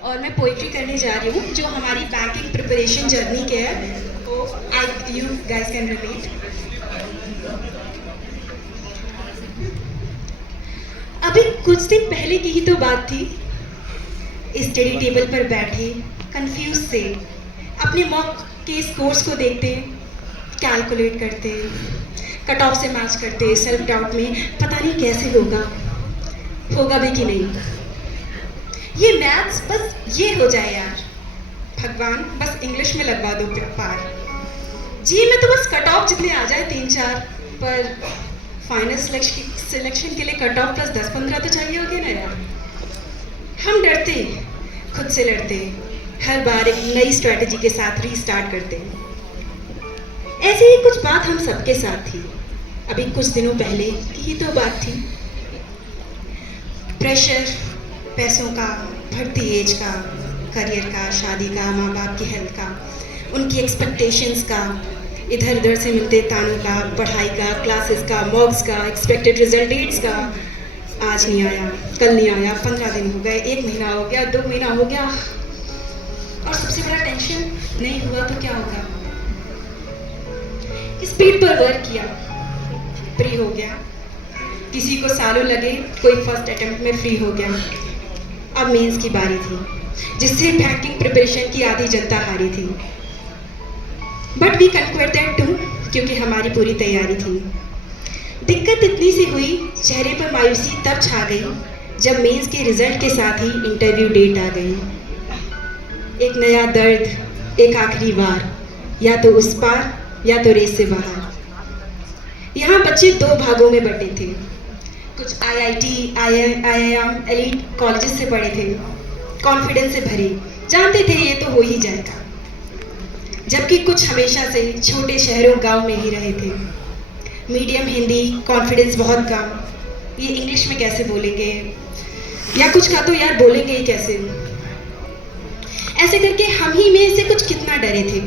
और मैं पोइट्री करने जा रही हूँ जो हमारी बैंकिंग प्रिपरेशन जर्नी के है। तो आई यू गाइस कैन रिलेट। अभी कुछ दिन पहले की ही तो बात थी। स्टडी टेबल पर बैठे कंफ्यूज से अपने मॉक के स्कोर्स को देखते, कैलकुलेट करते, कट ऑफ से मैच करते, सेल्फ डाउट में पता नहीं कैसे होगा भी कि नहीं। ये मैथ्स बस ये हो जाए यार, भगवान बस इंग्लिश में लगवा दो पार। जी में तो बस कट ऑफ जितने आ जाए 3-4, पर फाइनल सिलेक्शन के लिए कट ऑफ प्लस 10-15 तो चाहिए होगी ना यार। हम डरते, खुद से लड़ते, हर बार एक नई स्ट्रेटजी के साथ रीस्टार्ट करते। ऐसी ही कुछ बात हम सबके साथ थी। अभी कुछ दिनों पहले की ही तो बात थी। प्रेशर, पैसों का, बढ़ती एज का, करियर का, शादी का, माँ बाप की हेल्थ का, उनकी एक्सपेक्टेशंस का, इधर उधर से मिलते तानों का, पढ़ाई का, क्लासेस का, मॉक्स का, एक्सपेक्टेड रिजल्ट डेट्स का। आज नहीं आया, कल नहीं आया, 15 दिन हो गए, 1 महीना हो गया, 2 महीना हो गया, और सबसे बड़ा टेंशन नहीं हुआ तो क्या होगा। स्पीड पर वर्क किया, फ्री हो गया। किसी को सालों लगे, कोई फर्स्ट अटेम्प्ट में फ्री हो गया। अब मेंस की बारी थी, जिससे बैंकिंग प्रिपरेशन की आधी जनता हारी थी। बट वी कंक्वेयर दैट टू, क्योंकि हमारी पूरी तैयारी थी। दिक्कत इतनी सी हुई, चेहरे पर मायूसी तब छा गई जब मेंस के रिजल्ट के साथ ही इंटरव्यू डेट आ गई। एक नया दर्द, एक आखिरी बार, या तो उस पार या तो रेस से बाहर। यहाँ बच्चे 2 भागों में बटे थे। कुछ IIT, IIM, एलीट कॉलेजेस से पढ़े थे, कॉन्फिडेंस से भरे, जानते थे ये तो हो ही जाएगा। जबकि कुछ हमेशा से छोटे शहरों गांव में ही रहे थे। मीडियम हिंदी, कॉन्फिडेंस बहुत कम, ये इंग्लिश में कैसे बोलेंगे, या कुछ का तो यार बोलेंगे ही कैसे। ऐसे करके हम ही में से कुछ कितना डरे थे।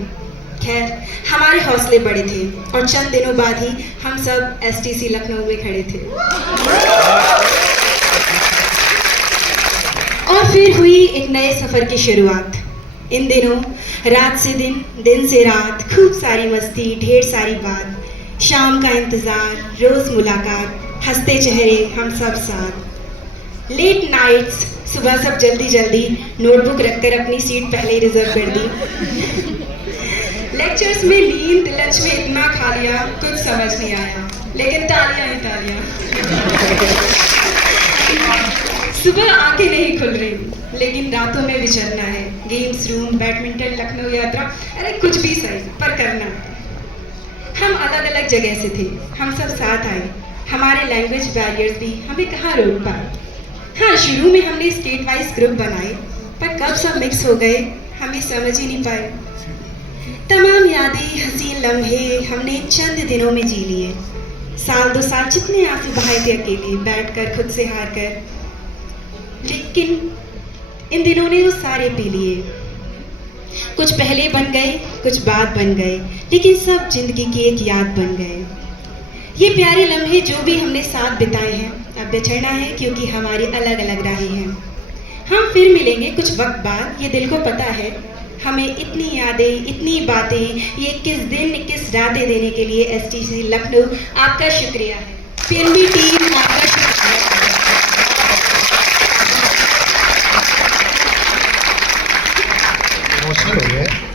खैर, हमारे हौसले बड़े थे और चंद दिनों बाद ही हम सब STC लखनऊ में खड़े थे। और फिर हुई एक नए सफ़र की शुरुआत। इन दिनों रात से दिन, दिन से रात, खूब सारी मस्ती, ढेर सारी बात, शाम का इंतज़ार, रोज़ मुलाकात, हंसते चेहरे, हम सब साथ। लेट नाइट्स, सुबह सब जल्दी जल्दी नोटबुक रखकर अपनी सीट पहले ही रिजर्व कर दी। लेक्चर्स में नींद, लंच में इतना खा लिया कुछ समझ नहीं आया, लेकिन तालियां ही तालियां। सुबह आंखें नहीं खुल रही, लेकिन रातों में विचरना है। गेम्स रूम, बैडमिंटन, लखनऊ यात्रा, अरे कुछ भी सही, पर करना। हम अलग अलग जगह से थे, हम सब साथ आए। हमारे लैंग्वेज बैरियर्स भी हमें कहाँ रोक पाए। हाँ, शुरू में हमने स्टेट वाइज ग्रुप बनाए, पर कब सब मिक्स हो गए हमें समझ ही नहीं पाए। तमाम यादें, हसीन लम्हे हमने चंद दिनों में जी लिए। 1-2 साल जितने आंसू बहाए थे अकेले बैठकर, खुद से हार कर, लेकिन इन दिनों ने वो सारे पी लिए। कुछ पहले बन गए, कुछ बाद बन गए, लेकिन सब जिंदगी की एक याद बन गए। ये प्यारे लम्हे जो भी हमने साथ बिताए हैं, अब बिछड़ना है क्योंकि हमारी अलग अलग राहें हैं। हम फिर मिलेंगे कुछ वक्त बाद, ये दिल को पता है। हमें इतनी यादें, इतनी बातें, ये 21 दिन 21 रातें देने के लिए STC लखनऊ आपका शुक्रिया है। PNB टीम आपका शुक्रिया। इमोशनल हो गया।